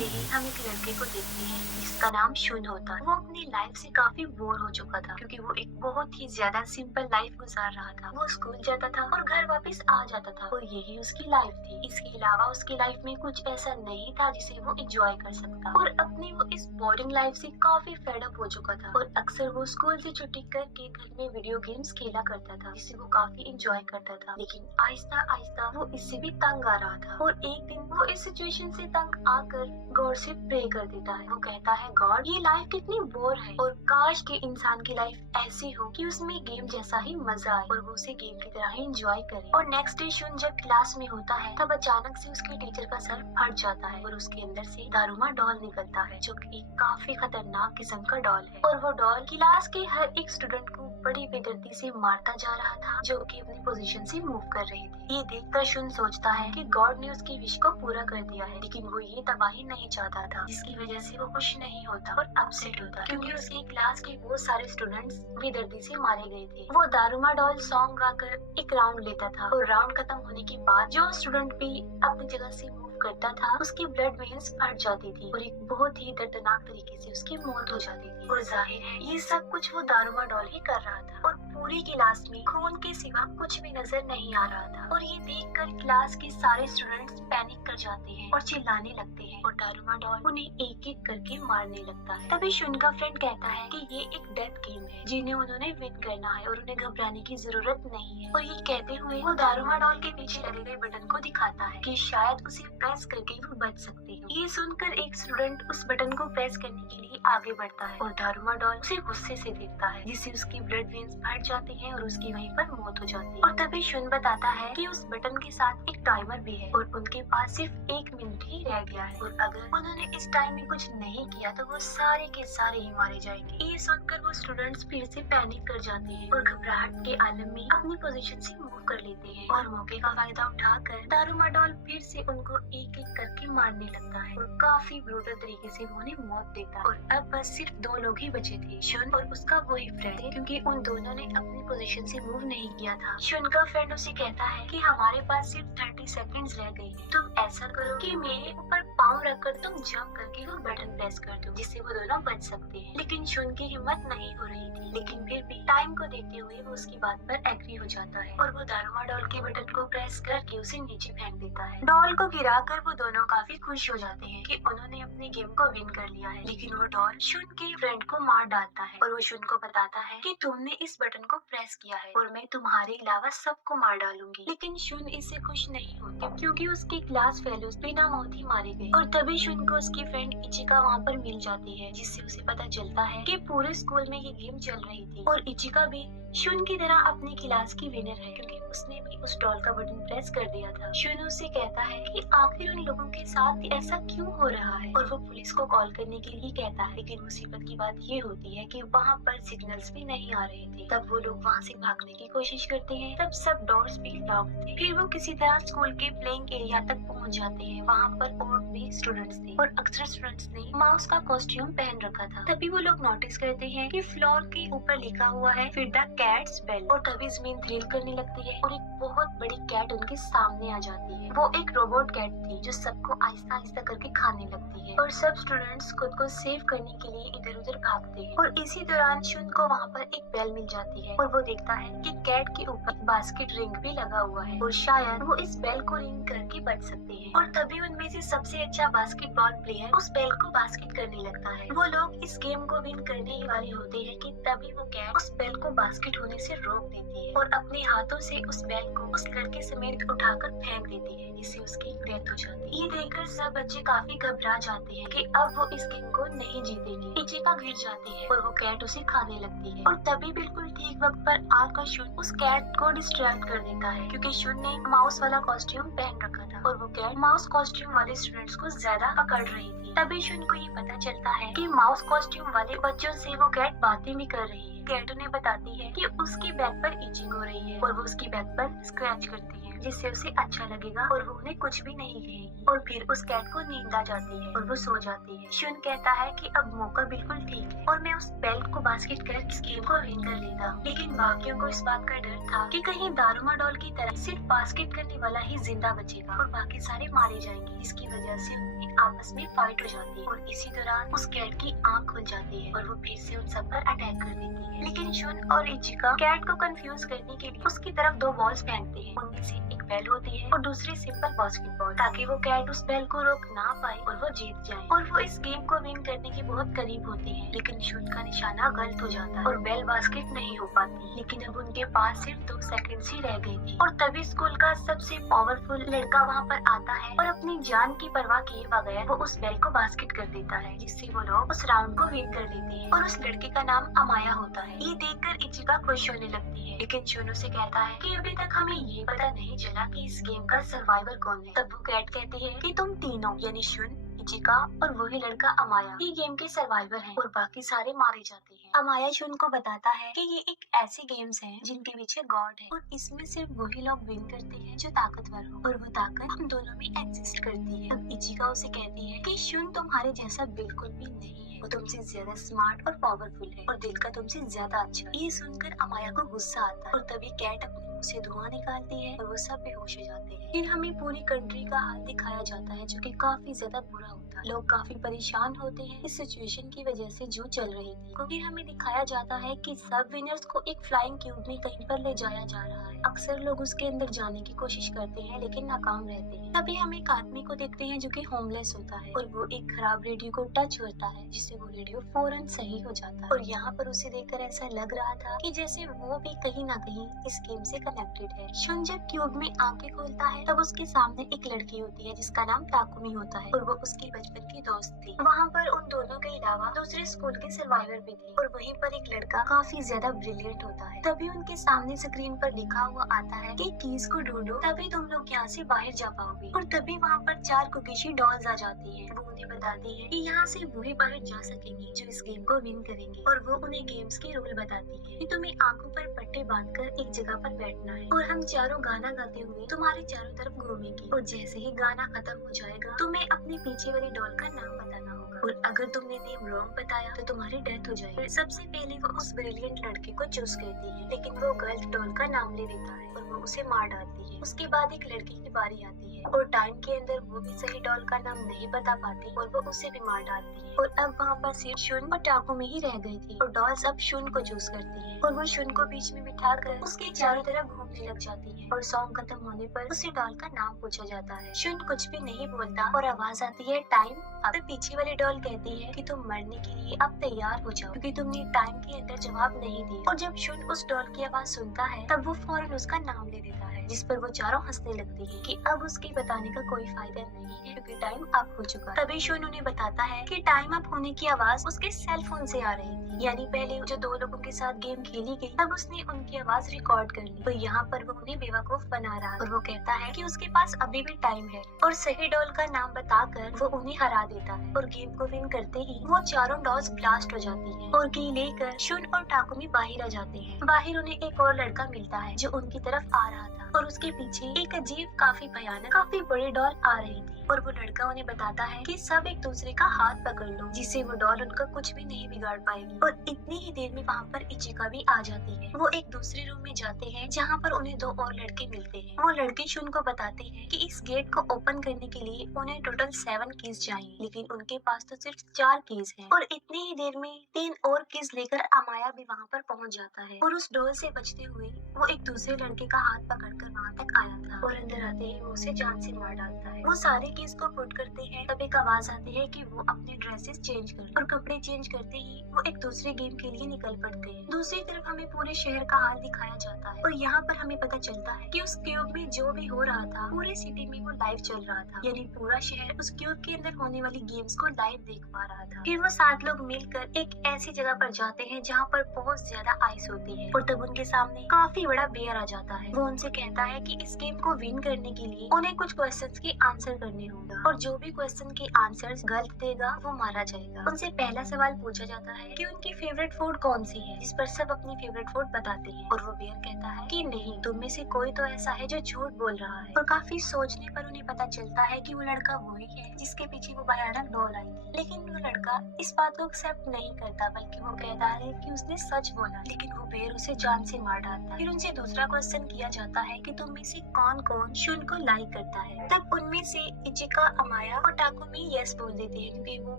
देखते ही हम एक लड़के को देखते हैं जिसका नाम शुन होता है। वो अपनी लाइफ से काफी बोर हो चुका था क्योंकि वो एक बहुत ही ज्यादा सिंपल लाइफ गुजार रहा था। वो स्कूल जाता था और घर वापस आ जाता था और यही उसकी लाइफ थी। इसके अलावा उसकी लाइफ में कुछ ऐसा नहीं था जिसे वो एंजॉय कर सकता और अपनी वो इस बोरिंग लाइफ से काफी फेड अप हो चुका था और अक्सर वो स्कूल से छुट्टी करके घर में वीडियो गेम्स खेला करता था जिसे वो काफी एंजॉय करता था। लेकिन आहिस्ता आहिस्ता वो इससे भी तंग आ रहा था और एक दिन वो इस सिचुएशन से तंग आकर गॉड से प्रे कर देता है। वो कहता है, गॉड, ये लाइफ कितनी बोर है और काश के इंसान की लाइफ ऐसी हो कि उसमें गेम जैसा ही मजा आए और वो उसे गेम की तरह ही एंजॉय करे। और नेक्स्ट डे शुन जब क्लास में होता है तब अचानक से उसके टीचर का सर फट जाता है और उसके अंदर से दारुमा डॉल निकलता है जो कि काफी खतरनाक किस्म का डॉल है। और वो डॉल क्लास के हर एक स्टूडेंट को बड़ी बेदर्दी से मारता जा रहा था जो कि अपनी पोजीशन से मूव कर रहे थे। ये देखकर शुन सोचता है कि गॉड ने उसकी विश को पूरा कर दिया है, लेकिन वो ये तबाही नहीं चाहता था जिसकी वजह से वो खुश नहीं होता और अपसेट होता क्योंकि उसकी क्लास के बहुत सारे स्टूडेंट्स बेदर्दी से मारे गए थे। वो दारुमा डॉल सॉन्ग गाकर एक राउंड लेता था और राउंड खत्म होने के बाद जो स्टूडेंट भी अपनी जगह से मूव करता था उसकी ब्लड वेन्स फट जाती थी और एक बहुत ही दर्दनाक तरीके से उसकी मौत हो जाती थी। और जाहिर है ये सब कुछ वो दारुमा डॉल ही कर रहा था और पूरी क्लास में खून के सिवा कुछ भी नजर नहीं आ रहा था। और ये देखकर क्लास के सारे स्टूडेंट्स पैनिक कर जाते हैं और चिल्लाने लगते हैं और दारुमा डॉल उन्हें एक एक करके मारने लगता है। तभी शुन का फ्रेंड कहता है कि ये एक डेथ गेम है जिन्हें उन्होंने विन करना है और उन्हें घबराने की जरूरत नहीं है। और ये कहते हुए वो दारुमा डॉल के पीछे लगे गए बटन को दिखाता है कि शायद उसे प्रेस करके वो बच सकते हैं। ये सुनकर एक स्टूडेंट उस बटन को प्रेस करने के लिए आगे बढ़ता है और दारुमा डॉल उसे गुस्से से देखता है जिससे उसकी ब्लड वेन्स फट जाती हैं और उसकी वहीं पर मौत हो जाती है। और तभी शुन बताता है कि उस बटन के साथ एक टाइमर भी है और उनके पास सिर्फ 1 मिनट ही रह गया है और अगर उन्होंने इस टाइम में कुछ नहीं किया तो वो सारे के सारे ही मारे जाएंगे। ये सुनकर वो स्टूडेंट्स फिर से पैनिक कर जाते हैं और घबराहट के आलम में अपनी पोजीशन से मूव कर लेते हैं और मौके का फायदा उठाकर दारुमा डॉल फिर से उनको एक एक करके मारने लगता है और काफी ब्रूटल तरीके से उन्हें मौत देता है। और अब बस सिर्फ 2 लोग ही बचे थे, शुन और उसका वही फ्रेंड, क्योंकि उन दोनों ने अपनी पोजीशन से मूव नहीं किया था। शुन का फ्रेंड उसे कहता है कि हमारे पास सिर्फ 30 सेकंड्स रह गए हैं, तुम ऐसा करो कि मेरे ऊपर पाँव रखकर तुम जंप करके वो बटन प्रेस कर दो जिससे वो दोनों बच सकते हैं। लेकिन शुन की हिम्मत नहीं हो रही थी, लेकिन फिर भी टाइम को देखते हुए वो उसकी बात पर एग्री हो जाता है और वो दारुमा डॉल के बटन को प्रेस करके उसे नीचे फेंक देता है। डॉल को गिराकर वो दोनों काफी खुश हो जाते हैं कि उन्होंने अपनी गेम को विन कर लिया है। लेकिन वो डॉल शुन के फ्रेंड को मार डालता है और वो शुन को बताता है कि तुमने इस बटन को प्रेस किया है और मैं तुम्हारे अलावा सबको मार डालूंगी। लेकिन शुन इससे खुश नहीं होती क्योंकि उसके क्लास फेलोज बिना मौत ही मारे गए। और तभी शुन को उसकी फ्रेंड इचिका वहाँ पर मिल जाती है जिससे उसे पता चलता है कि पूरे स्कूल में ये गेम चल रही थी और इचिका भी शुन की तरह अपनी क्लास की विनर है क्योंकि उसने भी उस डॉल का बटन प्रेस कर दिया था। शुन उससे कहता है कि आखिर उन लोगों के साथ ऐसा क्यों हो रहा है और वो पुलिस को कॉल करने के लिए कहता है। लेकिन मुसीबत की बात ये होती है कि वहाँ पर सिग्नल्स भी नहीं आ रहे थे। तब वो लोग वहाँ से भागने की कोशिश करते हैं, तब सब डोर्स भी लॉक थे। फिर वो किसी तरह स्कूल के प्लेइंग एरिया तक पहुँच जाते हैं। वहाँ पर और भी स्टूडेंट्स थे और अक्सर स्टूडेंट्स ने माउस का कॉस्ट्यूम पहन रखा था। तभी वो लोग नोटिस करते हैं कि फ्लोर के ऊपर लिखा हुआ है फिर द कैट्स बेल और तभी जमीन थ्रिल करने लगती है और एक बहुत बड़ी कैट उनके सामने आ जाती है। वो एक रोबोट कैट थी जो सबको आहिस्ता आहिस्ता करके खाने लगती है और सब स्टूडेंट्स खुद को सेव करने के लिए इधर उधर भागते हैं। और इसी दौरान शुन को वहाँ पर एक बेल मिल जाती है और वो देखता है कि कैट के ऊपर बास्केट रिंग भी लगा हुआ है और शायद वो इस बेल को रिंग करके बच सकते हैं। और तभी उनमें से सबसे अच्छा बास्केटबॉल प्लेयर उस बेल को बास्केट करने लगता है। वो लोग इस गेम को विन करने ही वाले होते हैं कि तभी वो कैट उस बेल को बास्केट होने से रोक देती है और अपने हाथों से उस बेल को उस लड़के समेत उठाकर फेंक देती है जिससे उसकी डेथ हो जाती है। ये देखकर सब बच्चे काफी घबरा जाते हैं कि अब वो इस गेम को नहीं जीतेंगे। इचिका गिर जाती है और वो कैट उसे खाने लगती है और तभी बिल्कुल ठीक वक्त पर आकर शुन उस कैट को डिस्ट्रैक्ट कर देता है क्योंकि शुन ने माउस वाला कॉस्ट्यूम पहन रखा था और वो कैट माउस कॉस्ट्यूम वाले स्टूडेंट्स को ज्यादा पकड़ रही थी। तभी शुन को ये पता चलता है कि माउस कॉस्ट्यूम वाले बच्चों से वो कैट बातें भी कर रही है। कैट उन्हें बताती है कि उसकी बैक पर इचिंग हो रही है और वो उसकी बैक पर स्क्रैच करती है। जिससे उसे अच्छा लगेगा और वो उन्हें कुछ भी नहीं कहेगी। और फिर उस कैट को नींद आ जाती है और वो सो जाती है। शुन कहता है कि अब मौका बिल्कुल ठीक है और मैं उस बेल्ट को बास्केट कर इस गेम को विन कर लेता हूँ। लेकिन बाकियों को इस बात का डर था कि कहीं दारुमा डॉल की तरह सिर्फ बास्केट करने वाला ही जिंदा बचेगा और बाकी सारे मारे जाएंगे। इसकी वजह से उनमें आपस में फाइट हो जाती है और इसी दौरान उस कैट की आंख खुल जाती है और वो फिर से उन सब पर अटैक कर देती है। लेकिन शुन और इचिका कैट को कंफ्यूज करने के लिए उसकी तरफ दो बॉल्स फेंकते हैं। उनमें से एक बेल होती है और दूसरी सिंपल बास्केटबॉल, ताकि वो कैट उस बेल को रोक ना पाए और वो जीत जाए। और वो इस गेम को विन करने के बहुत करीब होती है, लेकिन शुन का निशाना गलत हो जाता है और बेल बास्केट नहीं हो पाती। लेकिन अब उनके पास सिर्फ 2 सेकंड ही रह गई थी और तभी स्कूल का सबसे पावरफुल लड़का वहाँ पर आता है और अपनी जान की परवाह किए बगैर वो उस बेल को बास्केट कर देता है, जिससे वो लोग उस राउंड को विन कर लेते हैं। और उस लड़के का नाम अमाया होता है। ये देखकर इचिका खुश होने लगती है, लेकिन शुन उसे कहता है कि अभी तक हमें ये पता नहीं चला कि इस गेम का सर्वाइवर कौन है। तब वो कैट कहती है कि तुम तीनों यानी शुन, इचिका और वही लड़का अमाया ये गेम के सर्वाइवर हैं और बाकी सारे मारे जाते हैं। अमाया शुन को बताता है कि ये एक ऐसे गेम्स हैं जिनके पीछे गॉड है और इसमें सिर्फ वही लोग विन करते हैं जो ताकतवर हो और वो ताकत हम दोनों में एग्जिस्ट करती है। अब इचिका उसे कहती है कि शुन तुम्हारे जैसा बिल्कुल भी नहीं है, वो तुमसे ज्यादा स्मार्ट और पावरफुल है और दिल का तुमसे ज्यादा अच्छा है। ये सुनकर अमाया को गुस्सा आता है और तभी कैट अपने मुंह से धुआं निकालती है और वो सब बेहोश हो जाते हैं। फिर हमें पूरी कंट्री का हाल दिखाया जाता है जो कि काफी ज्यादा बुरा होता है। लोग काफी परेशान होते हैं इस सिचुएशन की वजह से जो चल रही थी। फिर हमें दिखाया जाता है कि सब विनर्स को एक फ्लाइंग क्यूब में कहीं पर ले जाया जा रहा है। अक्सर लोग उसके अंदर जाने की कोशिश करते हैं लेकिन नाकाम रहते हैं। तभी हम एक आदमी को देखते हैं जो कि होमलेस होता है और वो एक खराब रेडियो को टच करता है, जिससे वो रेडियो फौरन सही हो जाता है। और यहाँ पर उसे देखकर ऐसा लग रहा था कि जैसे वो भी कहीं ना कहीं इस गेम से कनेक्टेड है। शुन जब क्यूब में आंखें खोलता है तब उसके सामने एक लड़की होती है जिसका नाम ताकुमी होता है और वो उसकी बचपन की दोस्त थी। वहाँ पर उन दोनों के अलावा दूसरे स्कूल के सर्वाइवर भी थे और वहीं पर एक लड़का काफी ज्यादा ब्रिलियंट होता है। तभी उनके सामने स्क्रीन पर लिखा हुआ आता है कि कीज को ढूंढो तभी तुम लोग यहाँ से बाहर जा पाओगे। और तभी वहाँ पर 4 कुकीशी डॉल्स आ जाती है। वो उन्हें बताती है कि यहाँ से वही बाहर जा सकेंगी जो इस गेम को विन करेंगे। और वो उन्हें गेम्स के रूल बताती है कि तुम्हें आंखों पर पट्टे बांधकर एक जगह पर बैठना है और हम चारों गाना गाते हुए तुम्हारे चारों तरफ घूमेंगे और जैसे ही गाना खत्म हो जाएगा तुम्हें अपने पीछे वाली डॉल का नाम बताना होगा और अगर तुमने नेम रॉन्ग बताया तो तुम्हारी डेथ हो जाएगी। सबसे पहले वो उस ब्रिलियंट लड़के को चूज करती है, लेकिन वो गलत डॉल का नाम ले लेता है और वो उसे मार डालती है। उसके बाद एक लड़की की बारी आती है और टाइम के अंदर वो भी सही डॉल का नाम नहीं बता पाती और वो उसे भी मार डालती है। और अब वहाँ पर सिर्फ शुन और टाकू में ही रह गई थी और डॉल्स अब शुन को चूज करती है और वो शुन को बीच में बिठा कर उसके चारों तरफ घूमने लग जाती है। और सॉन्ग खत्म होने पर उसे डॉल का नाम पूछा जाता है। शुन कुछ भी नहीं बोलता और आवाज आती है टाइम। अब पीछे वाली डॉल कहती है कि तुम मरने के लिए अब तैयार हो जाओ क्योंकि तुमने टाइम के अंदर जवाब नहीं दिया। और जब शुन उस डॉल की आवाज सुनता है तब वो फौरन उसका नाम ले देता है, जिस पर वो चारों हंसने लगती है कि अब उसके बताने का कोई फायदा नहीं है क्योंकि टाइम अप हो चुका है। तभी शुन उन्हें बताता है कि टाइम अप होने की आवाज उसके सेल फोन से आ रही थी, यानी पहले जो 2 लोगों के साथ गेम खेली गई तब उसने उनकी आवाज रिकॉर्ड कर ली। तो यहाँ पर वो उन्हें बेवकूफ बना रहा है और वो कहता है कि उसके पास अभी भी टाइम है और सही डॉल का नाम बताकर वो उन्हें हरा देता है। और गेम को विन करते ही वो चारों डॉल्स ब्लास्ट हो जाती है और की लेकर शुन और टाकुमी बाहर आ जाते हैं। बाहर उन्हें एक और लड़का मिलता है जो उनकी तरफ आ रहा था और उसके पीछे एक अजीब काफी भयानक काफी बड़ी डॉल आ रही थी। और वो लड़का उन्हें बताता है कि सब एक दूसरे का हाथ पकड़ लो, जिससे वो डॉल उनका कुछ भी नहीं बिगाड़ पाएगी। और इतनी ही देर में वहाँ पर इचिका भी आ जाती है। वो एक दूसरे रूम में जाते हैं जहाँ पर उन्हें 2 और लड़के मिलते हैं। वो लड़के शुन को बताते हैं कि इस गेट को ओपन करने के लिए उन्हें टोटल 7 कीज चाहिए, लेकिन उनके पास तो सिर्फ 4 कीज हैं। और इतनी ही देर में 3 और कीज लेकर अमाया भी वहाँ पर पहुँच जाता है और उस डॉल से बचते हुए वो एक दूसरे लड़के का हाथ पकड़कर वहाँ तक आया था और अंदर आते ही वो उसे जान से मार डालता है। वो सारे कीज को पुट करते हैं तब एक आवाज आती है कि वो अपने ड्रेसेस चेंज कर और कपड़े चेंज करते ही वो एक दूसरे गेम के लिए निकल पड़ते हैं। दूसरी तरफ हमें पूरे शहर का हाल दिखाया जाता है और यहाँ पर हमें पता चलता है कि उस क्यूब में जो भी हो रहा था पूरे सिटी में वो लाइव चल रहा था, यानी पूरा शहर उस क्यूब के अंदर होने वाली गेम्स को लाइव देख पा रहा था। फिर वो 7 लोग मिलकर एक ऐसी जगह पर जाते हैं जहाँ पर बहुत ज्यादा आइस होती है और तब उनके सामने काफी बड़ा बेयर आ जाता है। वो उनसे कहता कहता है कि इस गेम को विन करने के लिए उन्हें कुछ क्वेश्चंस के आंसर करने होंगे और जो भी क्वेश्चन के आंसर्स गलत देगा वो मारा जाएगा। उनसे पहला सवाल पूछा जाता है कि उनकी फेवरेट फूड कौन सी है, जिस पर सब अपनी फेवरेट फूड बताते हैं और वो बेयर कहता है कि नहीं, तुम में से कोई तो ऐसा है जो झूठ बोल रहा है। और काफी सोचने पर उन्हें पता चलता है कि वो लड़का वही है जिसके पीछे वो भयानक डॉल आई थी। लेकिन वो लड़का इस बात को एक्सेप्ट नहीं करता, बल्कि वो कहता है कि उसने सच बोला। लेकिन वो बेयर उसे जान से मार डालता है। फिर उनसे दूसरा क्वेश्चन किया जाता है कि तुम में से कौन कौन शुन को लाइक करता है। तब उनमें से इचिका, अमाया और टाकुमी यस बोल देते हैं क्योंकि वो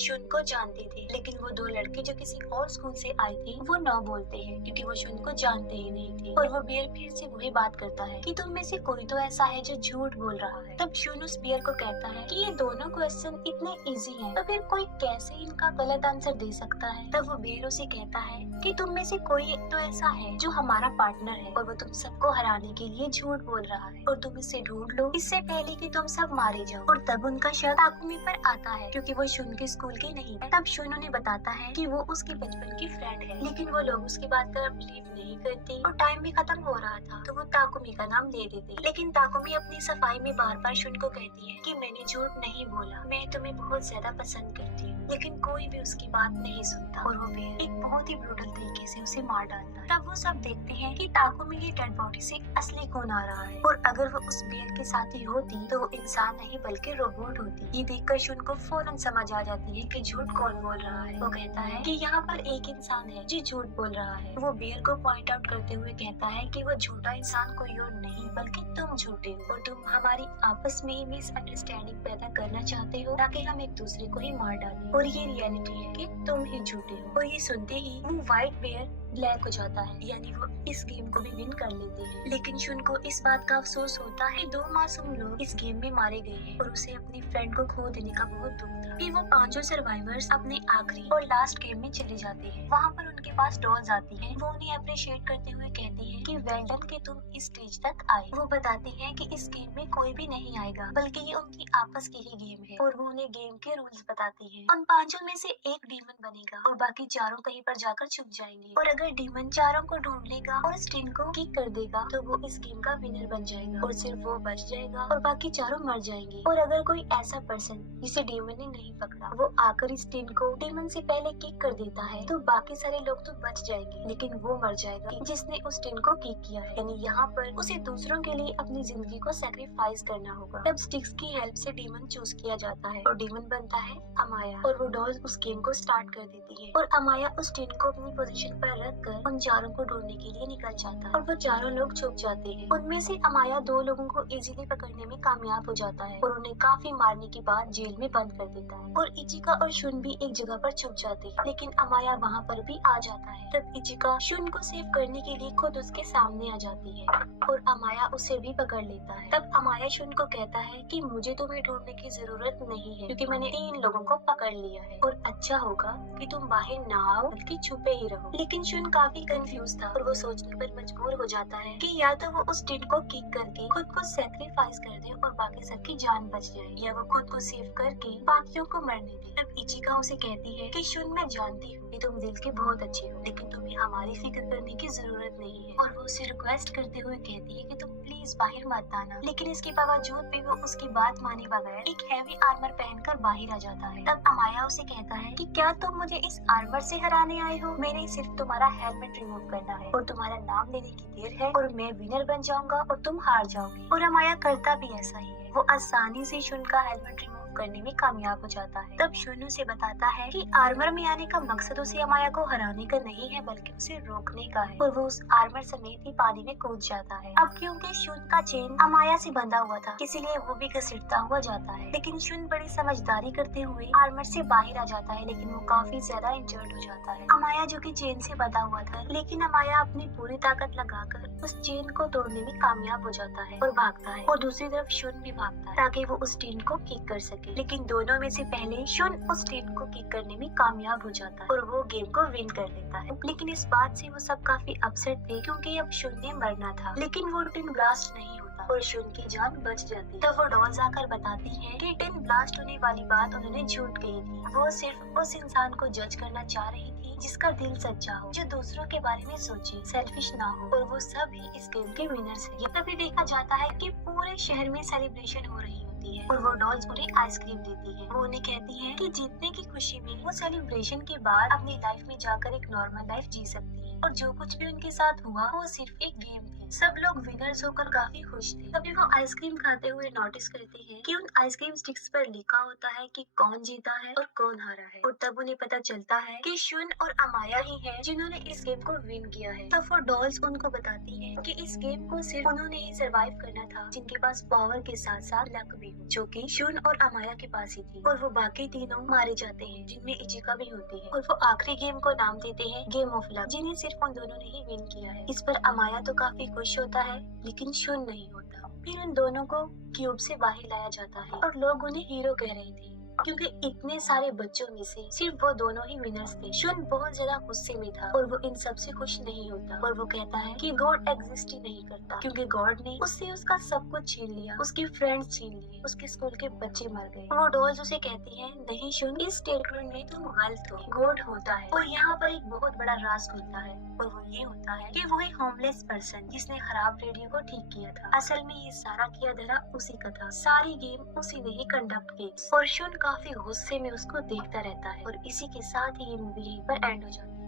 शुन को जानते थे। लेकिन वो दो लड़के जो किसी और स्कूल से आए थे वो नो बोलते हैं क्योंकि वो शुन को जानते ही नहीं थे। और वो बियर फिर से वही बात करता है कि तुम में से कोई तो ऐसा है जो झूठ बोल रहा है। तब शुन उस बियर को कहता है कि ये दोनों क्वेश्चन इतने इजी हैं, तो फिर कोई कैसे इनका गलत आंसर दे सकता है। तब वो बियर उसे कहता है कि तुम में से कोई एक तो ऐसा है जो हमारा पार्टनर है और वो तुम सबको हराने के लिए झूठ बोल रहा है और तुम इसे ढूंढ लो इससे पहले कि तुम सब मारे जाओ। और तब उनका शक टाकुमी पर आता है क्योंकि वो शुन के स्कूल की नहीं है। तब शुन उन्हें बताता है कि वो उसकी बचपन की फ्रेंड है, लेकिन वो लोग उसकी बात पर बिलीव नहीं करते और टाइम भी खत्म हो रहा था तो वो ताकुमी का नाम ले देते। लेकिन ताकुमी अपनी सफाई में बार बार शुन को कहती है कि मैंने झूठ नहीं बोला, मैं तुम्हें बहुत ज्यादा पसंद करती हूँ। लेकिन कोई भी उसकी बात नहीं सुनता और वो बेयर एक बहुत ही ब्रूटल तरीके से उसे मार डालता है। तब वो सब देखते हैं कि ताकुमी की डेड बॉडी से असली खून आ रहा है और अगर वो उस बेयर के साथ ही होती तो वो इंसान नहीं बल्कि रोबोट होती। ये देखकर शुन को फौरन समझ आ जाती है कि झूठ कौन बोल रहा है। वो कहता है कि यहाँ पर एक इंसान है जो झूठ बोल रहा है। वो बेयर को पॉइंट आउट करते हुए कहता है कि वो झूठा इंसान कोई और नहीं बल्कि तुम झूठे हो और तुम हमारी आपस में ही मिसअंडरस्टैंडिंग पैदा करना चाहते हो ताकि हम एक दूसरे को ही मार डालें और ये रियलिटी है कि तुम ही झूठे हो। और ये सुनते ही वो व्हाइट बेयर ब्लैक हो जाता है, यानी वो इस गेम को भी विन कर लेते हैं। लेकिन शुन को इस बात का अफसोस होता है दो मासूम लोग इस गेम में मारे गए हैं और उसे अपनी फ्रेंड को खो देने का बहुत दुख था। फिर वो पांचों सर्वाइवर्स अपने आखिरी और लास्ट गेम में चले जाते हैं। वहाँ पर उनके पास डॉल्स आती हैं। वो उन्हें अप्रिशिएट करते हुए कहती है कि वेल डन कि तुम इस स्टेज तक आए। वो बताती है कि इस गेम में कोई भी नहीं आएगा बल्कि ये उनकी आपस की ही गेम है और वो उन्हें गेम के रूल्स बताती है। उन पांचों में से एक डीमन बनेगा और बाकी चारों कहीं पर जाकर छुप जाएंगे और अगर डीमन चारों को ढूंढ लेगा और स्टिन को किक कर देगा तो वो इस गेम का विनर बन जाएगा और सिर्फ वो बच जाएगा और बाकी चारों मर जाएंगे। और अगर कोई ऐसा पर्सन जिसे डीमन ने नहीं पकड़ा वो आकर इस स्टिन को डीमन से पहले किक कर देता है तो बाकी सारे लोग तो बच जाएंगे लेकिन वो मर जाएगा जिसने उस स्टिन को किक किया है। यानी यहाँ पर उसे दूसरों के लिए अपनी जिंदगी को सैक्रिफाइस करना होगा। तब स्टिक्स की हेल्प से डीमन चूज किया जाता है और डीमन बनता है अमाया और वो डॉल उस गेम को स्टार्ट कर देती है और अमाया उस स्टिन को अपनी पोजीशन पर रखकर उन चारों को ढूंढने के लिए निकल जाता है और वो चारों लोग छुप जाते हैं। उनमें से अमाया दो लोगों को इजीली पकड़ने में कामयाब हो जाता है और उन्हें काफी मारने के बाद जेल में बंद कर देता है। और इचिका और शुन भी एक जगह पर छुप जाते हैं लेकिन अमाया वहाँ पर भी आ जाता है। तब इचिका शुन को सेव करने के लिए खुद उसके सामने आ जाती है और अमाया उसे भी पकड़ लेता है। तब अमाया शुन को कहता है कि मुझे तुम्हें ढूंढने की जरूरत नहीं है क्योंकि मैंने 3 लोगों को पकड़ लिया है और अच्छा होगा कि तुम बाहर ना आओ बल्कि छुपे ही रहो। लेकिन शुन काफी कंफ्यूज था और वो सोचने पर मजबूर हो जाता है कि या तो वो उस टिन को किक करके खुद को सैक्रिफाइस कर दे और बाकी सबकी जान बच जाए या वो खुद को सेव करके बाकियों को मरने दे। तब इचिका उसे कहती है कि शुन मैं जानती हूँ कि तुम दिल के बहुत अच्छे हो लेकिन तुम्हें हमारी फिक्र करने की जरूरत नहीं है और वो उसे रिक्वेस्ट करते हुए कहती है कि तुम प्लीज बाहर मत आना। लेकिन इसके बावजूद भी वो उसकी बात माने बगैर एक हैवी आर्मर पहनकर बाहर आ जाता है। तब अमाया उसे कहता है कि क्या तुम मुझे इस आर्मर से हराने आए हो? मैंने सिर्फ तुम्हारा हेलमेट रिमूव करना है और तुम्हारा नाम लेने की देर है और मैं विनर बन जाऊंगा और तुम हार जाओगे। और अमाया करता भी ऐसा ही है। वो आसानी से शुन का हेलमेट रिमूव करने में कामयाब हो जाता है। तब शुन उसे बताता है कि आर्मर में आने का मकसद उसे अमाया को हराने का नहीं है बल्कि उसे रोकने का है और वो उस आर्मर समेत ही पानी में कूद जाता है। अब क्योंकि शुन का चेन अमाया से बंधा हुआ था इसीलिए वो भी घसीटता हुआ जाता है। लेकिन शुन बड़ी समझदारी करते हुए आर्मर से बाहर आ जाता है लेकिन वो काफी ज्यादा इंजर्ड हो जाता है। अमाया जो कि चेन से बंधा हुआ था लेकिन अमाया अपनी पूरी ताकत लगाकर उस चेन को तोड़ने में कामयाब हो जाता है और भागता है और दूसरी तरफ शुन भी भागता है ताकि वो उस चेन को किक कर सके। लेकिन दोनों में से पहले शुन उस टीम को किक करने में कामयाब हो जाता है और वो गेम को विन कर लेता है। लेकिन इस बात से वो सब काफी अपसेट थे क्योंकि अब शुन ने मरना था लेकिन वो टिन ब्लास्ट नहीं होता और शुन की जान बच जाती। तब वो डॉल्स आकर बताती है कि टिन ब्लास्ट होने वाली बात उन्होंने झूठ कही थी। वो सिर्फ उस इंसान को जज करना चाह रही थी जिसका दिल सच्चा हो, जो दूसरों के बारे में सोचे, सेल्फिश ना हो, और वो सब ही इस गेम के विनर्स हैं। तभी देखा जाता है कि पूरे शहर में सेलिब्रेशन हो रही होती है और वो डॉल्स उन्हें आइसक्रीम देती है। वो उन्हें कहती है कि जीतने की खुशी में वो सेलिब्रेशन के बाद अपनी लाइफ में जाकर एक नॉर्मल लाइफ जी सकती है और जो कुछ भी उनके साथ हुआ वो सिर्फ एक गेम थी। सब लोग विनर्स होकर काफी खुश थे। तभी वो आइसक्रीम खाते हुए नोटिस करते हैं कि उन आइसक्रीम स्टिक्स पर लिखा होता है कि कौन जीता है और कौन हारा है, और तब उन्हें पता चलता है कि शुन और अमाया ही हैं जिन्होंने इस गेम को विन किया है। तब वो डॉल्स उनको बताती है कि इस गेम को सिर्फ उन्होंने ही सरवाइव करना था जिनके पास पावर के साथ साथ लक भी हो, जो कि शुन और अमाया के पास ही थी, और वो बाकी तीनों मारे जाते हैं जिनमें इचिका भी होती है। और वो आखिरी गेम को नाम देते हैं गेम ऑफ लक, जिन्हें सिर्फ उन दोनों ने ही विन किया है। इस पर अमाया तो काफी खुश होता है लेकिन शुन नहीं होता। फिर उन दोनों को क्यूब से बाहर लाया जाता है और लोग उन्हें हीरो कह रहे थे क्योंकि इतने सारे बच्चों में से सिर्फ वो दोनों ही विनर्स थे। शुन बहुत ज्यादा गुस्से में था और वो इन सब से खुश नहीं होता और वो कहता है कि गॉड एग्जिस्ट ही नहीं करता क्योंकि गॉड ने उससे उसका सब कुछ छीन लिया, उसके फ्रेंड्स छीन लिए, उसके स्कूल के बच्चे मर गए। वो डॉल्स उसे कहती है नहीं शुन, इस स्टेटमेंट में तुम गलत हो, गॉड होता है। और यहाँ पर एक बहुत बड़ा राज खुलता है और वो ये होता है कि वही होमलेस पर्सन जिसने खराब रेडियो को ठीक किया था, असल में ये सारा किया धरा उसी का था। सारी गेम उसी ने ही कंडक्ट की और शुन काफी गुस्से में उसको देखता रहता है और इसी के साथ ही ये मूवी यहीं पर एंड हो जाती है।